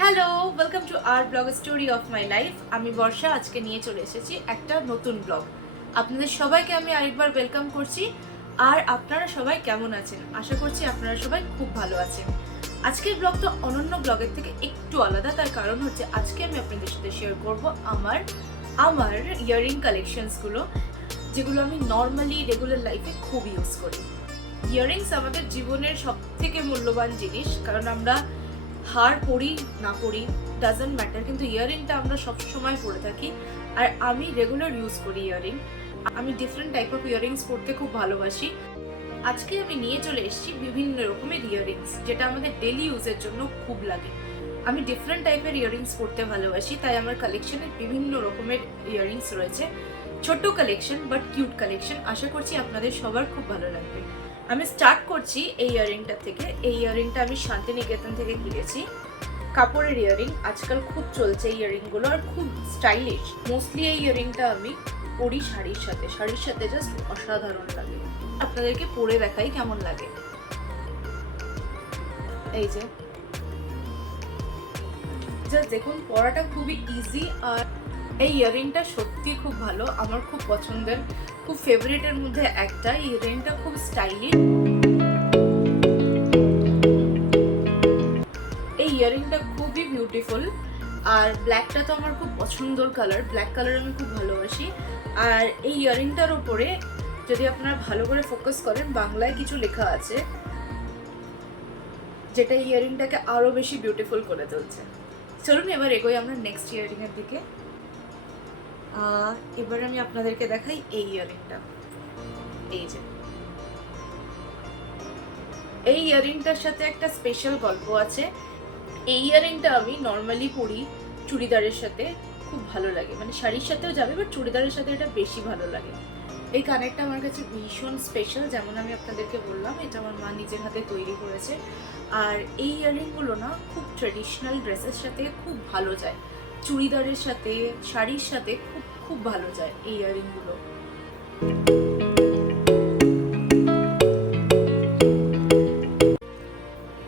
Hello, welcome to our blog story of my life. আমি বর্ষা আজকে নিয়ে চলে এসেছি একটা নতুন ব্লগ। আপনাদের সবাইকে আমি আরেকবার ওয়েলকাম করছি। আর আপনারা সবাই কেমন আছেন? আশা করছি আপনারা সবাই খুব ভালো আছেন। আজকের ব্লগটা অনন্য ব্লগের থেকে একটু আলাদা, তার কারণ হচ্ছে আজকে আমি আপনাদের সাথে শেয়ার করব আমার ইয়াররিং কালেকশনসগুলো, যেগুলো আমি নর্মালি রেগুলার লাইফে খুব ইউজ করি। ইয়াররিংস আমাদের জীবনের সব থেকে মূল্যবান জিনিস, কারণ আমরা হার পরি না পরি ডাজন্ট ম্যাটার, কিন্তু ইয়াররিংটা আমরা সবসময় পরে থাকি। আর আমি রেগুলার ইউজ করি ইয়াররিং। আমি ডিফারেন্ট টাইপ অফ ইয়াররিংস পরতে খুব ভালোবাসি। আজকে আমি নিয়ে চলে এসেছি বিভিন্ন রকমের ইয়াররিংস, যেটা আমাদের ডেলি ইউজের জন্য খুব লাগে। আমি ডিফারেন্ট টাইপের ইয়াররিংস পরতে ভালোবাসি, তাই আমার কালেকশনে বিভিন্ন রকমের ইয়াররিংস রয়েছে। ছোট কালেকশন বাট কিউট কালেকশন। আশা করছি আপনাদের সবার খুব ভালো লাগবে। আমি স্টার্ট করছি এই ইয়াররিংটা থেকে। এই ইয়াররিংটা আমি শান্তিনিকেতন থেকে কিনেছি। কাপড়ের ইয়াররিং, আজকাল খুব চলছে এই ইয়াররিংগুলো, আর খুব স্টাইলিশ। মোস্টলি এই ইয়াররিংটা আমি পরি শাড়ির সাথে জাস্ট অসাধারণ লাগে। আপনাদেরকে পরে দেখাই কেমন লাগে। এই যে জাস্ট দেখুন, পরাটা খুবই ইজি। আর এই ইয়াররিংটা সত্যি খুব ভালো, আমার খুব পছন্দের, খুব ফেভারিটের মধ্যে একটা। এই ইয়াররিংটা খুব স্টাইলিশ। এই ইয়াররিংটা খুবই বিউটিফুল। আর ব্ল্যাকটা তো আমার খুব পছন্দের কালার, ব্ল্যাক কালার আমি খুব ভালোবাসি। আর এই ইয়াররিংটার উপরে যদি আপনারা ভালো করে ফোকাস করেন, বাংলায় কিছু লেখা আছে, যেটা ইয়াররিংটাকে আরো বেশি বিউটিফুল করে তুলছে। চলুন এবার এগোই আমরা নেক্সট ইয়াররিং এর দিকে। এবার আমি আপনাদেরকে দেখাই এই ইয়াররিংটা। এই যে এই ইয়াররিংটার সাথে একটা স্পেশাল গল্প আছে। এই ইয়াররিংটা আমি নর্মালি পরি চুড়িদারের সাথে, খুব ভালো লাগে। মানে শাড়ির সাথেও যাবে, বাট চুড়িদারের সাথে এটা বেশি ভালো লাগে। এই কানেরটা আমার কাছে ভীষণ স্পেশাল। যেমন আমি আপনাদেরকে বললাম, এটা আমার মা নিজের হাতে তৈরি করেছে। আর এই ইয়াররিংগুলো না খুব ট্রেডিশনাল ড্রেসের সাথে খুব ভালো যায়, চুড়িদারের সাথে, শাড়ির সাথে খুব খুব ভালো যায় এই ইয়াররিংগুলো।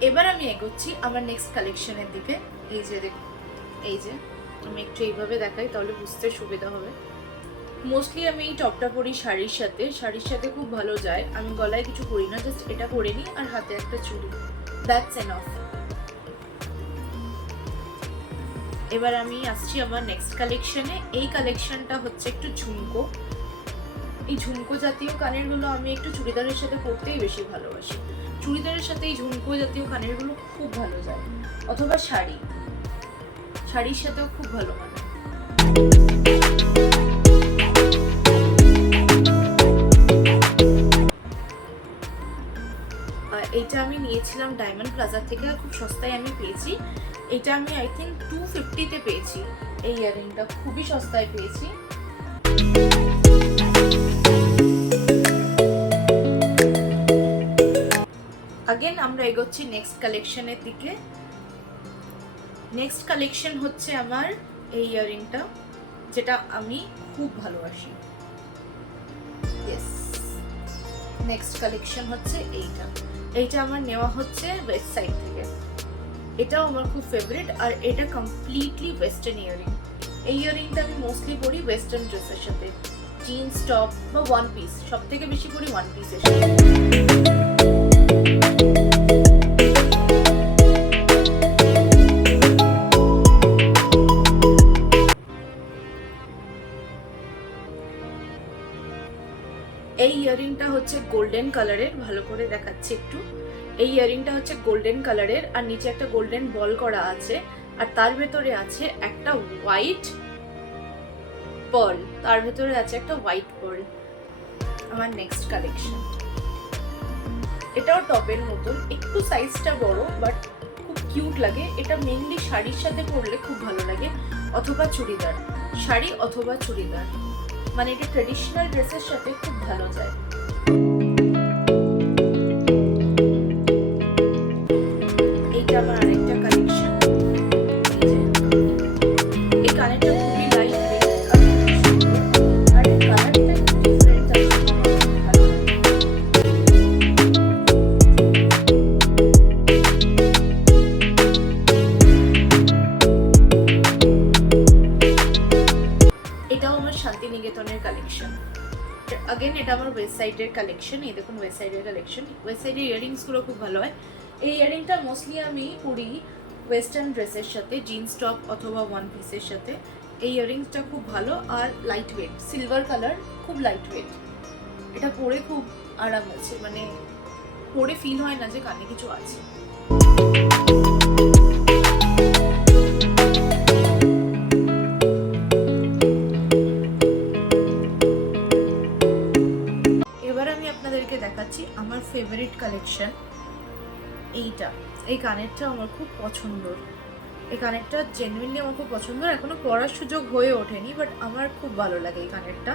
এবার আমি এগোচ্ছি আমার নেক্সট কালেকশনের দিকে। এই যে দেখুন, এই যে আমি একটু এইভাবে দেখাই, তাহলে বুঝতে সুবিধা হবে। মোস্টলি আমি এই টপটা পরি শাড়ির সাথে খুব ভালো যায়। আমি গলায় কিছু পরি না, জাস্ট এটা পরে নিই আর হাতে একটা চুড়ি, দ্যাটস এনাফ। এবার আমি আসছি আমার নেক্সট কালেকশনে। এই কালেকশনটা হচ্ছে একটু ঝুমকো। এই ঝুমকো জাতীয় কানেরগুলো আমি একটু চুড়িদারের সাথে পরতেই বেশি ভালোবাসি। চুড়িদারের সাথে এই ঝুমকো জাতীয় কানেরগুলো খুব ভালো যায়, অথবা শাড়ির সাথেও খুব ভালো মানে। এইটা আমি নিয়েছিলাম ডায়মন্ড প্লাজা থেকে, খুব সস্তায় আমি পেয়েছি। এটা আমি আই থিঙ্ক 250-তে পেয়েছি। এই ইয়াররিংটা খুবই সস্তায় পেয়েছি। আগেন আমরা এগোচ্ছি নেক্সট কালেকশনের দিকে। নেক্সট কালেকশন হচ্ছে আমার এই ইয়াররিংটা, যেটা আমি খুব ভালোবাসি। নেক্সট কালেকশন হচ্ছে এইটা আমার নেওয়া হচ্ছে ওয়েস্ট সাইড থেকে। এটাও আমার খুব ফেভারিট, আর এটা কমপ্লিটলি ওয়েস্টার্ন ইয়াররিং। এই ইয়াররিংটা আমি মোস্টলি পরি ওয়েস্টার্ন ড্রেসের সাথে, জিন্স টপ বা ওয়ান পিস, সব থেকে বেশি পরি ওয়ান পিসের সাথে। এই ইয়াররিংটা হচ্ছে গোল্ডেন কালারের, ভালো করে দেখাচ্ছি একটু। এই ইয়াররিংটা হচ্ছে গোল্ডেন কালারের, আর নিচে একটা গোল্ডেন বল করা আছে, আর তার ভেতরে আছে একটা হোয়াইট পার্ল। আমার নেক্সট কালেকশন, এটাও টপের মতন, একটু সাইজটা বড়, বাট খুব কিউট লাগে। এটা মেইনলি শাড়ির সাথে পরলে খুব ভালো লাগে, অথবা চুড়িদার, শাড়ি অথবা চুড়িদার, মানে এটা ট্রেডিশনাল ড্রেসের সাথে খুব ভালো যায়। এইটা আমার আরেকটা কালেকশন। এই কানেরটা খুবই লাইট ওয়েট আর কালারটা ডিফারেন্ট আছে, ভালো লাগে। আগেন এটা আমার ওয়েস্ট সাইডের কালেকশন। এই দেখুন ওয়েস্ট সাইডের কালেকশন। ওয়েস্ট সাইডের ইয়ারিংসগুলো খুব ভালো হয়। এই ইয়ারিংটা মোস্টলি আমি পরি ওয়েস্টার্ন ড্রেসের সাথে, জিন্স টপ অথবা ওয়ান পিসের সাথে। এই ইয়ারিংসটা খুব ভালো আর লাইট ওয়েট, সিলভার কালার, খুব লাইট ওয়েট। এটা পরে খুব আরাম আছে, মানে পরে ফিল হয় না যে কানে কিছু আছে। এবার আমি আপনাদেরকে দেখাচ্ছি আমার ফেভারিট কালেকশন। এইটা, এই কানেরটা আমার খুব পছন্দের। এই কানেরটা জেনুইনলি আমার খুব পছন্দ। এখনো পরার সুযোগ হয়ে ওঠেনি, বাট আমার খুব ভালো লাগে এই কানেরটা।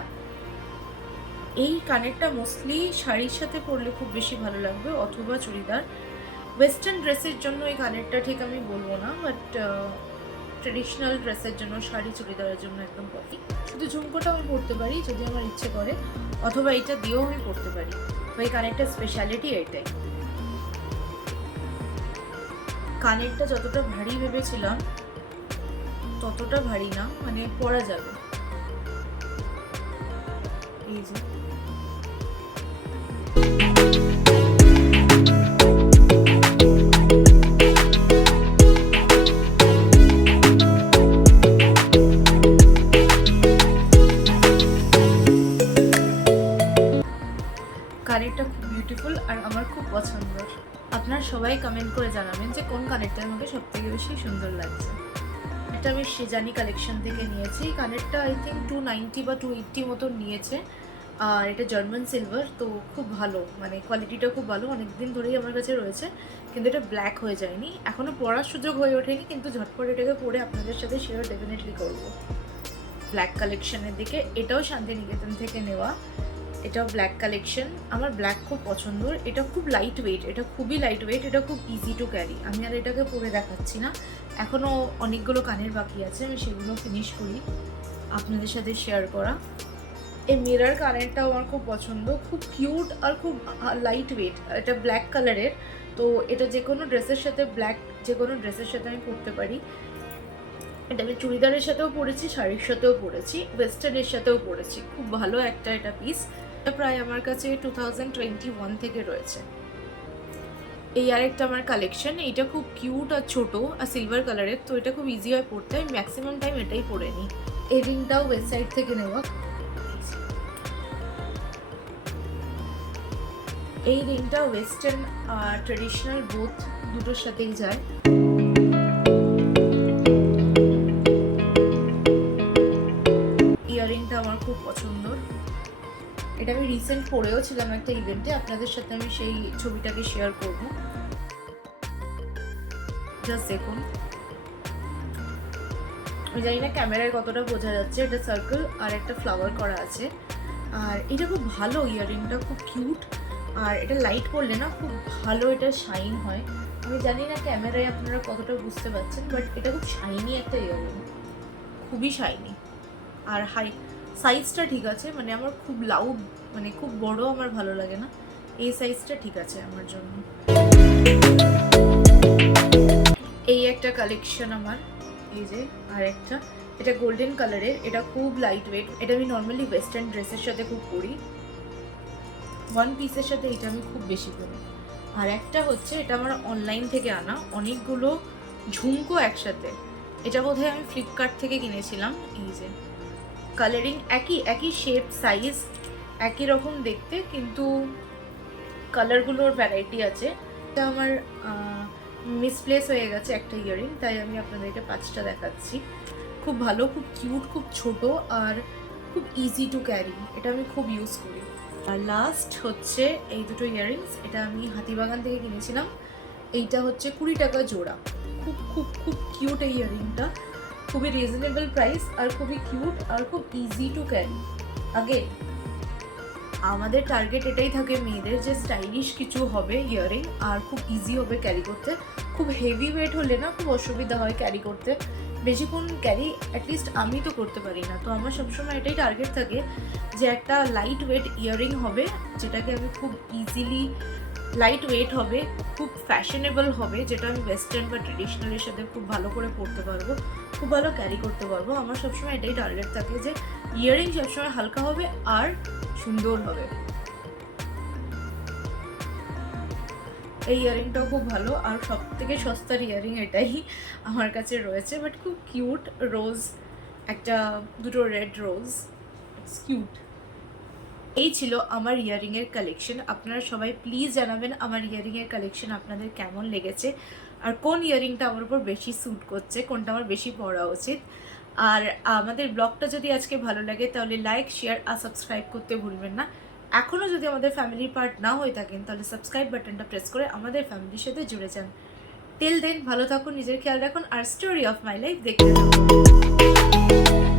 এই কানেরটা মোস্টলি শাড়ির সাথে পরলে খুব বেশি ভালো লাগবে, অথবা চুড়িদার। ওয়েস্টার্ন ড্রেসের জন্য এই কানেরটা ঠিক আমি বলবো না, বাট ট্রেডিশনাল ড্রেসের জন্য, শাড়ি চুড়িদারের জন্য একদম পারফেক্ট। শুধু ঝুমকোটা আমি পরতে পারি যদি আমার ইচ্ছে করে, অথবা এটা দিয়েও আমি পরতে পারি। তো এই কানেরটার স্পেশালিটি এটাই। কানেরটা যতটা ভারী ভেবেছিলাম ততটা ভারী না, মানে পরা যাবে। এই যে কানেরটা খুব বিউটিফুল আর আমার খুব পছন্দের। আপনারা সবাই কমেন্ট করে জানাবেন যে কোন কানেরটা আমাকে সব থেকে বেশি সুন্দর লাগছে। এটা আমি সেজানি কালেকশন থেকে নিয়েছি। কানেরটা আই থিঙ্ক 290 বা 280 মতন নিয়েছে। আর এটা জার্মান সিলভার, তো খুব ভালো, মানে কোয়ালিটিটা খুব ভালো। অনেকদিন ধরেই আমার কাছে রয়েছে, কিন্তু এটা ব্ল্যাক হয়ে যায়নি, এখনও পরার সুযোগ হয়ে ওঠেনি, কিন্তু ঝটপট এটাকে পরে আপনাদের সাথে শেয়ার ডেফিনেটলি করবো। ব্ল্যাক কালেকশনের দিকে, এটাও শান্তিনিকেতন থেকে নেওয়া। এটাও ব্ল্যাক কালেকশন। আমার ব্ল্যাক খুব পছন্দ। এটা খুব লাইট ওয়েট, এটা খুবই লাইট ওয়েট, এটা খুব ইজি টু ক্যারি। আমি আর এটাকে পরে দেখাচ্ছি না, এখনও অনেকগুলো কানের বাকি আছে, আমি সেগুলো ফিনিশ করি আপনাদের সাথে শেয়ার করা। এই মিরর কানেরটাও আমার খুব পছন্দ, খুব কিউট আর খুব লাইট ওয়েট। এটা ব্ল্যাক কালারের, তো এটা যে কোনো ড্রেসের সাথে, ব্ল্যাক যে কোনো ড্রেসের সাথে আমি পরতে পারি। এটা আমি চুড়িদারের সাথেও পরেছি, শাড়ির সাথেও পরেছি, ওয়েস্টার্নের সাথেও পরেছি। খুব ভালো একটা এটা পিস। এটা প্রায় আমার কাছে 2021 থেকে রয়েছে। এই আরেকটা আমার কালেকশন। এটা খুব কিউট আর ছোট আর সিলভার কালারের, তো এটা খুব ইজি হয় পরতে। আমি ম্যাক্সিমাম টাইম এটাই পরে নিই। এই রিংটাও ওয়েবসাইট থেকে নেওয়া। এই রিংটা ওয়েস্টার্ন আর ট্রেডিশনাল বোথ দুটোর সাথেই যায়। ইয়াররিংটা আমার খুব পছন্দের। এটা আমি রিসেন্ট পরেও ছিলাম একটা ইভেন্টে, আপনাদের সাথে আমি সেই ছবিটাকে শেয়ার করব। জাস্ট দেখুন, আমি জানি না ক্যামেরায় কতটা বোঝা যাচ্ছে, এটা সার্কেল আর একটা ফ্লাওয়ার করা আছে। আর এটা খুব ভালো, ইয়াররিংটা খুব কিউট। আর এটা লাইট পরলে না খুব ভালো এটা শাইন হয়। আমি জানি না ক্যামেরায় আপনারা কতটা বুঝতে পারছেন, বাট এটা খুব শাইনি একটা ইয়াররিং, খুবই শাইনি। আর সাইজটা ঠিক আছে, মানে আমার খুব লাউড, মানে খুব বড় আমার ভালো লাগে না, এই সাইজটা ঠিক আছে আমার জন্য। এই একটা কালেকশন আমার, এই যে আর একটা, এটা গোল্ডেন কালারের, এটা খুব লাইট ওয়েট। এটা আমি নর্মালি ওয়েস্টার্ন ড্রেসের সাথে খুব পরি, ওয়ান পিসের সাথে এটা আমি খুব বেশি পরি। আর একটা হচ্ছে, এটা আমার অনলাইন থেকে আনা, অনেকগুলো ঝুমকো একসাথে। এটা বোধহয় আমি ফ্লিপকার্ট থেকে কিনেছিলাম। এই যে কালারিং একই শেপ, সাইজ একই রকম দেখতে, কিন্তু কালারগুলোর ভ্যারাইটি আছে। এটা আমার মিসপ্লেস হয়ে গেছে একটা ইয়াররিং, তাই আমি আপনাদেরকে 5টা দেখাচ্ছি। খুব ভালো, খুব কিউট, খুব ছোট আর খুব ইজি টু ক্যারি। এটা আমি খুব ইউজ করি। আর লাস্ট হচ্ছে এই দুটো ইয়াররিংস, এটা আমি হাতিবাগান থেকে কিনেছিলাম। এইটা হচ্ছে 20 টাকা জোড়া। খুব খুব খুব কিউট এই ইয়াররিংটা, খুবই রিজনেবল প্রাইস আর খুবই কিউট আর খুব ইজি টু ক্যারি। আগে আমাদের টার্গেট এটাই থাকে মেয়েদের, যে স্টাইলিশ কিছু হবে ইয়াররিং আর খুব ইজি হবে ক্যারি করতে। খুব হেভি ওয়েট হলে না খুব অসুবিধা হয় ক্যারি করতে, বেশিক্ষণ ক্যারি অ্যাটলিস্ট আমি তো করতে পারি না। তো আমার সবসময় এটাই টার্গেট থাকে যে একটা লাইট ওয়েট ইয়াররিং হবে, যেটাকে আমি খুব ইজিলি লাইট ওয়েট হবে, খুব ফ্যাশনেবল হবে, যেটা আমি ওয়েস্টার্ন বা ট্রেডিশনালের সাথে খুব ভালো করে পরতে পারবো, খুব ভালো ক্যারি করতে পারবো। আমার সবসময় এটাই টার্গেট থাকে যে ইয়াররিং সবসময় হালকা হবে আর সুন্দর হবে। এই ইয়াররিংটাও খুব ভালো, আর সব থেকে সস্তার ইয়াররিং এটাই আমার কাছে রয়েছে, বাট খুব কিউট। রোজ, একটা দুটো রেড রোজ, ইটস কিউট। এই ছিল আমার ইয়াররিংয়ের কালেকশন। আপনারা সবাই প্লিজ জানাবেন আমার ইয়াররিংয়ের কালেকশন আপনাদের কেমন লেগেছে, আর কোন ইয়াররিংটা আমার উপর বেশি স্যুট করছে, কোনটা আমার বেশি পরা উচিত। আর আমাদের ব্লগটা যদি আজকে ভালো লাগে তাহলে লাইক, শেয়ার আর সাবস্ক্রাইব করতে ভুলবেন না। এখনও যদি আমাদের ফ্যামিলির পার্ট না হয়ে থাকেন তাহলে সাবস্ক্রাইব বাটনটা প্রেস করে আমাদের ফ্যামিলির সাথে জুড়ে যান। টিল দেন ভালো থাকুন, নিজের খেয়াল রাখুন, আর স্টোরি অফ মাই লাইফ দেখতে থাকুন।